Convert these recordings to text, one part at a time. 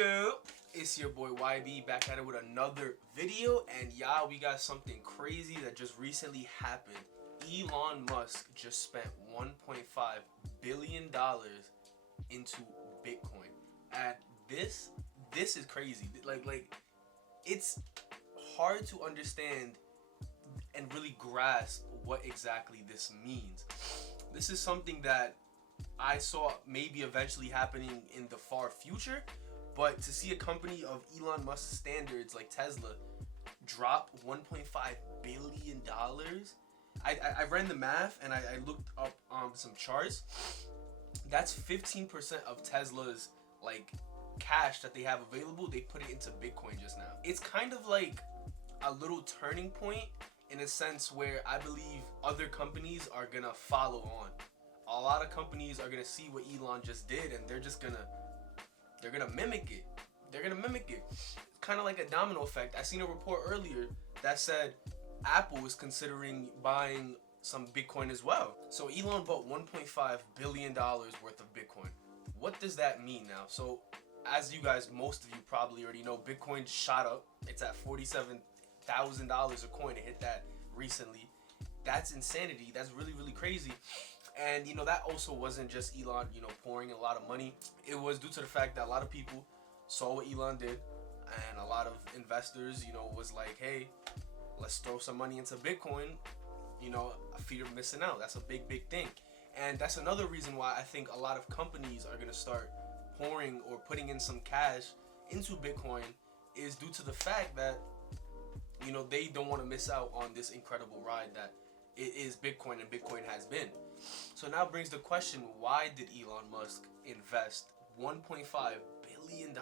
Yo, it's your boy YB back at it with another video, and y'all, we got something crazy that just recently happened. Elon Musk just spent $1.5 billion into Bitcoin, and this is crazy. Like it's hard to understand and really grasp what exactly this means. This is something that I saw maybe eventually happening in the far future, but to see a company of Elon Musk's standards like Tesla drop $1.5 billion, I ran the math and I looked up some charts. That's 15% of Tesla's like cash that they have available. They put it into Bitcoin just now. It's kind of like a little turning point in a sense where I believe other companies are gonna follow on. A lot of companies are gonna see what Elon just did, and they're gonna mimic it. They're gonna mimic it. It's kind of like a domino effect. I seen a report earlier that said Apple is considering buying some Bitcoin as well. So Elon bought $1.5 billion worth of Bitcoin. What does that mean now? So as you guys, most of you probably already know, Bitcoin shot up. It's at $47,000 a coin. It hit that recently. That's insanity. That's really crazy. And that also wasn't just Elon, pouring a lot of money. It was due to the fact that a lot of people saw what Elon did, and a lot of investors, was like, hey, let's throw some money into Bitcoin. I fear missing out. That's a big thing. And that's another reason why I think a lot of companies are gonna start pouring or putting in some cash into Bitcoin, is due to the fact that they don't want to miss out on this incredible ride that it is Bitcoin and Bitcoin has been. So now brings the question, why did Elon Musk invest $1.5 billion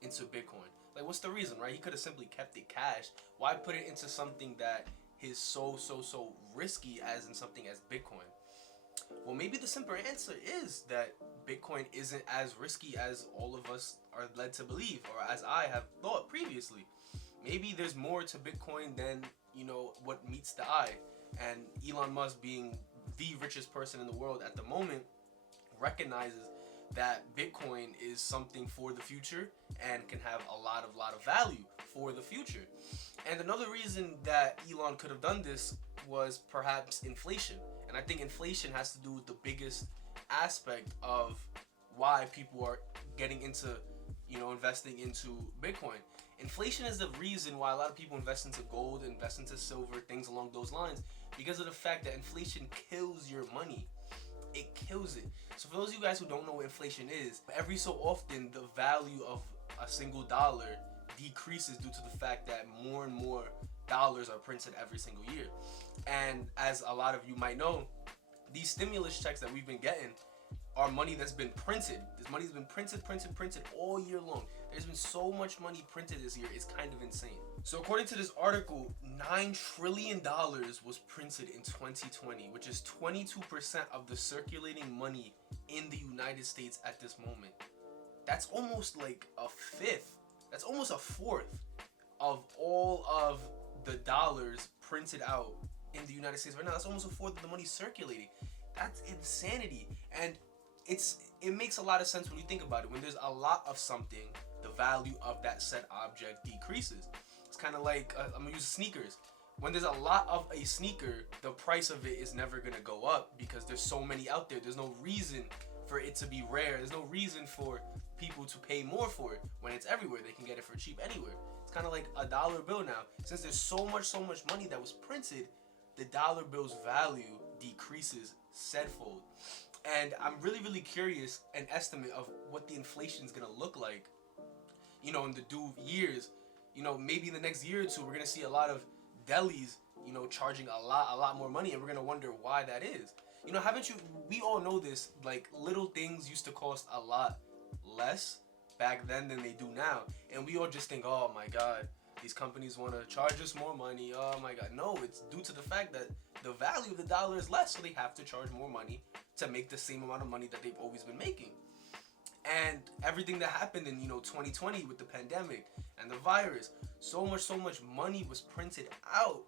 into Bitcoin? Like, what's the reason, right? He could have simply kept it cash. Why put it into something that is so risky as in something as Bitcoin? Well, maybe the simple answer is that Bitcoin isn't as risky as all of us are led to believe, or as I have thought previously. Maybe there's more to Bitcoin than, what meets the eye. And Elon Musk, being the richest person in the world at the moment, recognizes that Bitcoin is something for the future and can have a lot of value for the future. And another reason that Elon could have done this was perhaps inflation. And I think inflation has to do with the biggest aspect of why people are getting into, investing into Bitcoin. Inflation is the reason why a lot of people invest into gold, invest into silver, things along those lines, because of the fact that inflation kills your money. It kills it. So for those of you guys who don't know what inflation is, every so often the value of a single dollar decreases due to the fact that more and more dollars are printed every single year. And as a lot of you might know, these stimulus checks that we've been getting are money that's been printed. This money's been printed all year long. There's been so much money printed this year, it's kind of insane. So according to this article, $9 trillion was printed in 2020, which is 22% of the circulating money in the United States at this moment. That's almost like a fifth. That's almost a fourth of all of the dollars printed out in the United States right now. That's almost a fourth of the money circulating. That's insanity. And it makes a lot of sense when you think about it. When there's a lot of something, the value of that said object decreases. It's kind of like, I'm gonna use sneakers. When there's a lot of a sneaker, the price of it is never gonna go up because there's so many out there. There's no reason for it to be rare. There's no reason for people to pay more for it when it's everywhere. They can get it for cheap anywhere. It's kind of like a dollar bill now. Since there's so much money that was printed, the dollar bill's value decreases sevenfold. And I'm really curious an estimate of what the inflation is gonna look like, in the due years. Maybe in the next year or two, we're gonna see a lot of delis, charging a lot more money, and we're gonna wonder why that is. Haven't you? We all know this. Like, little things used to cost a lot less back then than they do now, and we all just think, oh my God, these companies want to charge us more money. Oh my God. No, it's due to the fact that the value of the dollar is less, so they have to charge more money to make the same amount of money that they've always been making. And everything that happened in 2020 with the pandemic and the virus, so much money was printed out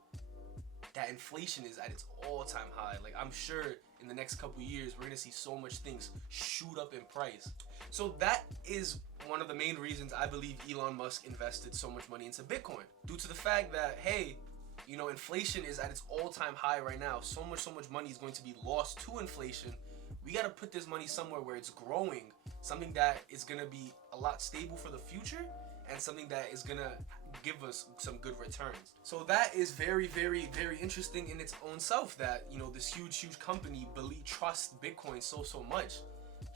that inflation is at its all-time high. Like, I'm sure in the next couple years we're gonna see so much things shoot up in price. So that is one of the main reasons I believe Elon Musk invested so much money into Bitcoin, due to the fact that, hey, you know, inflation is at its all-time high right now. So much money is going to be lost to inflation. We got to put this money somewhere where it's growing, something that is going to be a lot stable for the future, and something that is going to give us some good returns. So that is very, very, very interesting in its own self, that, you know, this huge company trusts Bitcoin so much.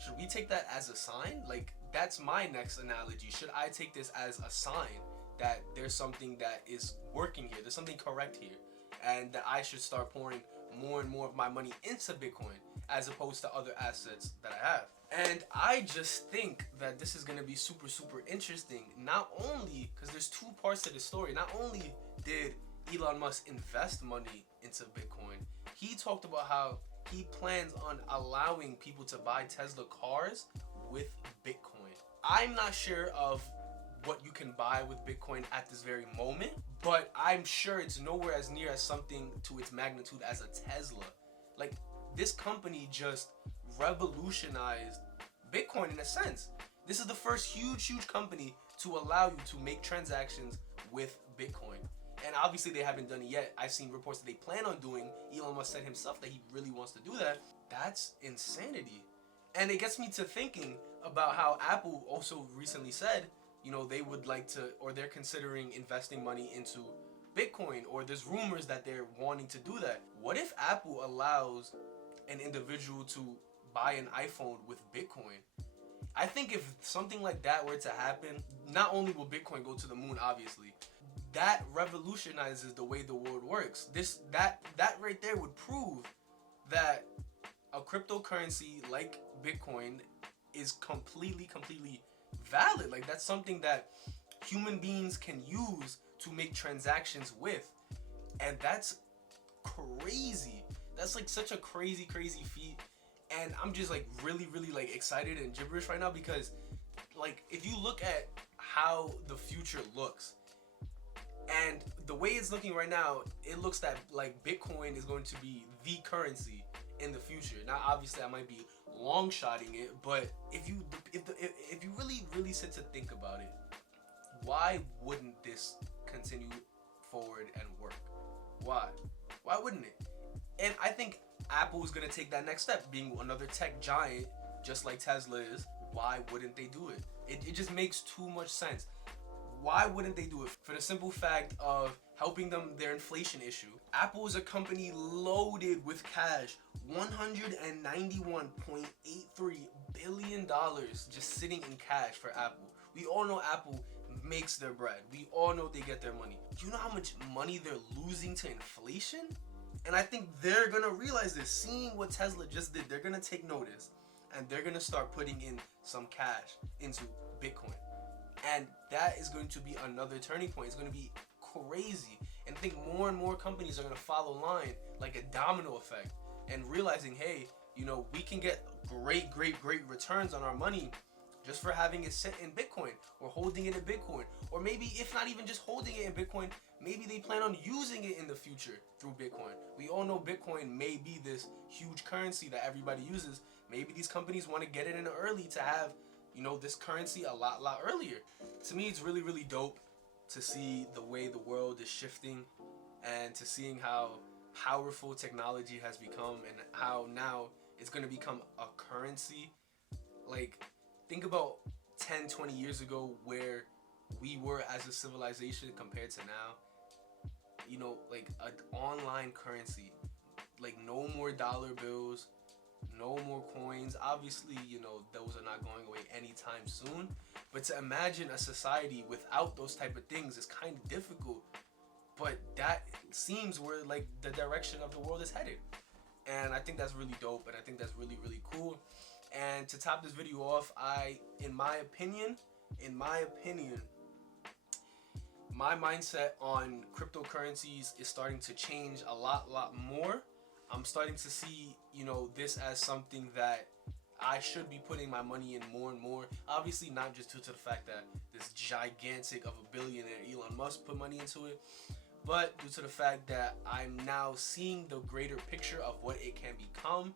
Should we take that as a sign? Like, that's my next analogy. Should I take this as a sign that there's something that is working here, there's something correct here, and that I should start pouring more and more of my money into Bitcoin as opposed to other assets that I have? And I just think that this is going to be super interesting, not only because there's two parts to the story. Not only did Elon Musk invest money into Bitcoin, he talked about how he plans on allowing people to buy Tesla cars with Bitcoin. I'm not sure of what you can buy with Bitcoin at this very moment, but I'm sure it's nowhere as near as something to its magnitude as a Tesla. Like, this company just revolutionized Bitcoin in a sense. This is the first huge company to allow you to make transactions with Bitcoin. And obviously they haven't done it yet. I've seen reports that they plan on doing. Elon Musk said himself that he really wants to do that. That's insanity. And it gets me to thinking about how Apple also recently said, you know, they would like to, or they're considering investing money into Bitcoin, or there's rumors that they're wanting to do that. What if Apple allows an individual to buy an iPhone with Bitcoin? I think if something like that were to happen, not only will Bitcoin go to the moon, obviously, that revolutionizes the way the world works. That right there would prove that a cryptocurrency like Bitcoin is completely valid. Like, that's something that human beings can use to make transactions with, and that's crazy. That's like such a crazy feat, and I'm just like really like excited and gibberish right now, because like, if you look at how the future looks and the way it's looking right now, it looks that like Bitcoin is going to be the currency in the future. Now obviously I might be long shotting it, but if you really sit to think about it, why wouldn't this continue forward and work? Why wouldn't it? And I think Apple is going to take that next step, being another tech giant just like Tesla is. Why wouldn't they do it? It just makes too much sense. Why wouldn't they do it? For the simple fact of helping them their inflation issue. Apple is a company loaded with cash. $191.83 billion just sitting in cash for Apple. We all know Apple makes their bread. We all know they get their money. Do you know how much money they're losing to inflation? And I think they're gonna realize this. Seeing what Tesla just did, they're gonna take notice, and they're gonna start putting in some cash into Bitcoin. And that is going to be another turning point. It's going to be crazy. And I think more and more companies are going to follow line, like a domino effect, and realizing, hey, you know, we can get great returns on our money just for having it sit in Bitcoin, or holding it in Bitcoin. Or maybe, if not even just holding it in Bitcoin, maybe they plan on using it in the future through Bitcoin. We all know Bitcoin may be this huge currency that everybody uses. Maybe these companies want to get it in early to have, you know, this currency a lot earlier. To me, it's really dope to see the way the world is shifting, and to seeing how powerful technology has become, and how now it's going to become a currency. Like, think about 10-20 years ago where we were as a civilization compared to now. You know, like an online currency, like no more dollar bills, no more coins. Obviously, you know, those are not going away anytime soon. But to imagine a society without those type of things is kind of difficult. But that seems where like the direction of the world is headed. And I think that's really dope, and I think that's really cool. And to top this video off, in my opinion, my mindset on cryptocurrencies is starting to change a lot more. I'm starting to see, you know, this as something that I should be putting my money in more and more. Obviously, not just due to the fact that this gigantic of a billionaire Elon Musk put money into it, but due to the fact that I'm now seeing the greater picture of what it can become.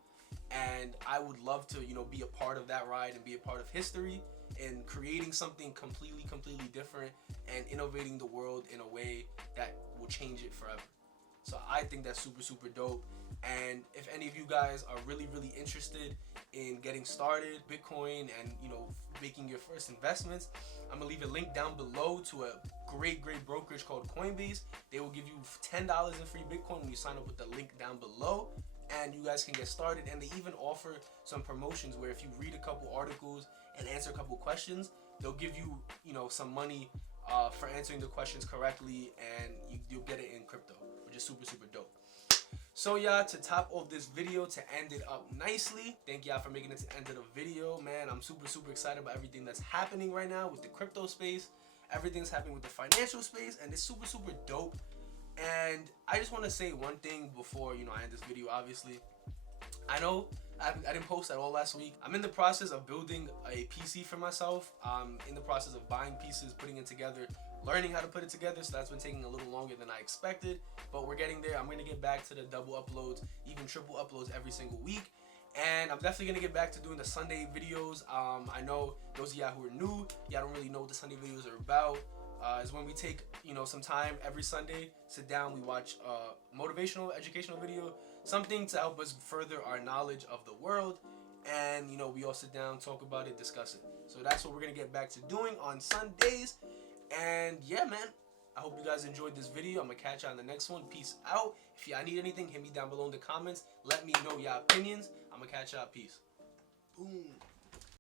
And I would love to, you know, be a part of that ride and be a part of history. in creating something completely different and innovating the world in a way that will change it forever. So I think that's super dope. And if any of you guys are really interested in getting started Bitcoin and, you know, making your first investments, I'm gonna leave a link down below to a great brokerage called Coinbase. They will give you $10 in free Bitcoin when you sign up with the link down below, and you guys can get started. And they even offer some promotions where if you read a couple articles and answer a couple questions, they'll give you, you know, some money for answering the questions correctly, and you'll get it in crypto, which is super dope. So yeah, to top off this video, to end it up nicely, thank y'all for making it to the end of the video, man. I'm super excited about everything that's happening right now with the crypto space. Everything's happening with the financial space, and it's super dope. And I just want to say one thing before, you know, I end this video. Obviously, I know I didn't post at all last week. I'm in the process of building a PC for myself. I'm in the process of buying pieces, putting it together, learning how to put it together. So that's been taking a little longer than I expected, but we're getting there. I'm going to get back to the double uploads, even triple uploads every single week. And I'm definitely going to get back to doing the Sunday videos. I know those of y'all who are new, y'all don't really know what the Sunday videos are about. Is when we take, you know, some time every Sunday, sit down, we watch a motivational, educational video, something to help us further our knowledge of the world. And, you know, we all sit down, talk about it, discuss it. So that's what we're going to get back to doing on Sundays. And yeah, man, I hope you guys enjoyed this video. I'm going to catch you on the next one. Peace out. If y'all need anything, hit me down below in the comments. Let me know your opinions. I'm going to catch y'all. Peace. Boom.